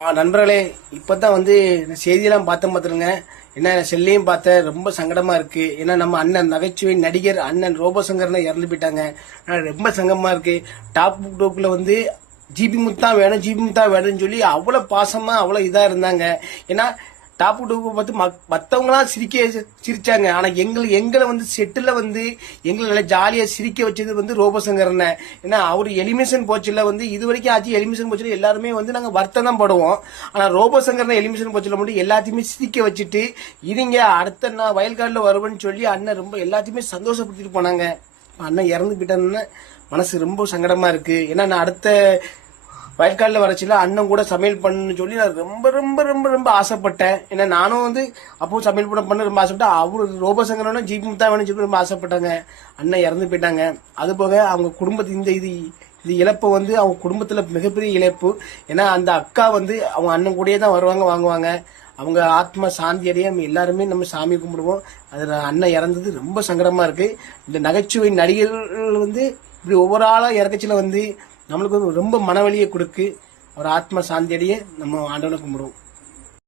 நண்பர்களே, இப்பதான் செய்தியெல்லாம் பார்த்தேன் பார்த்துருங்க. என்ன செல்லையும் பார்த்தேன், ரொம்ப சங்கடமா இருக்கு. ஏன்னா நம்ம அண்ணன் நகைச்சுவை நடிகர் அண்ணன் ரோபோசங்கர்னு இறந்து போயிட்டாங்க. ரொம்ப சங்கடமா இருக்கு. டாப் டோப்ல ஜிபி முத்தா வேணும், ஜிபி முத்தா வேணும்னு சொல்லி அவ்வளவு பாசமா அவ்வளவு இதா இருந்தாங்க. ஏன்னா டாப் டூப்பை பார்த்து மற்றவங்களாம் சிரிச்சாங்க. ஆனா எங்களை செட்டில் எங்களை நல்லா ஜாலியா சிரிக்க வச்சது ரோபோசங்கர்ன. ஏன்னா அவரு எலிமினேஷன் போச்சுல இது வரைக்கும் ஆச்சு. எலிமினேஷன் போச்சுல எல்லாருமே நாங்க வருத்தம் தான் போடுவோம். ஆனா ரோபோசங்கர்ன எலிமினேஷன் போச்சுல மட்டும் எல்லாத்தையுமே சிரிக்க வச்சுட்டு இருங்க, அடுத்த நான் வயல்காடுல வருவேன்னு சொல்லி அண்ணன் ரொம்ப எல்லாத்தையுமே சந்தோஷப்படுத்திட்டு போனாங்க. அண்ணன் இறந்து போயிட்டான்னு மனசு ரொம்ப சங்கடமா இருக்கு. ஏன்னா நான் அடுத்த வயல்காலில் வரச்சில அண்ணன் கூட சமையல் பண்ணு சொல்லி நான் ரொம்ப ரொம்ப ரொம்ப ரொம்ப ஆசைப்பட்டேன். ஏன்னா நானும் அப்போ சமையல் பண்ண ரொம்ப ஆசைப்பட்டேன். அவரு ரோபோசங்கரனும் ஜிபி முத்தா வேணும்னு சொல்லி ரொம்ப ஆசைப்பட்டாங்க. அண்ணன் இறந்து போயிட்டாங்க. அது போக அவங்க குடும்பத்து இது இழப்பு அவங்க குடும்பத்துல மிகப்பெரிய இழப்பு. ஏன்னா அந்த அக்கா அவங்க அண்ணன் கூடயே தான் வருவாங்க வாங்குவாங்க. அவங்க ஆத்மா சாந்தி அடைய எல்லாருமே நம்ம சாமி கும்பிடுவோம். அதுல அண்ணன் இறந்தது ரொம்ப சங்கடமா இருக்கு. இந்த நகைச்சுவை நடிகர்கள் இப்படி ஒவ்வொரு ஆளா இறக்கச்சில நம்மளுக்கு ரொம்ப மனவலியை கொடுக்கு. ஒரு ஆத்மா சாந்தி அடைய நம்ம ஆண்டவனை கும்பிடுவோம்.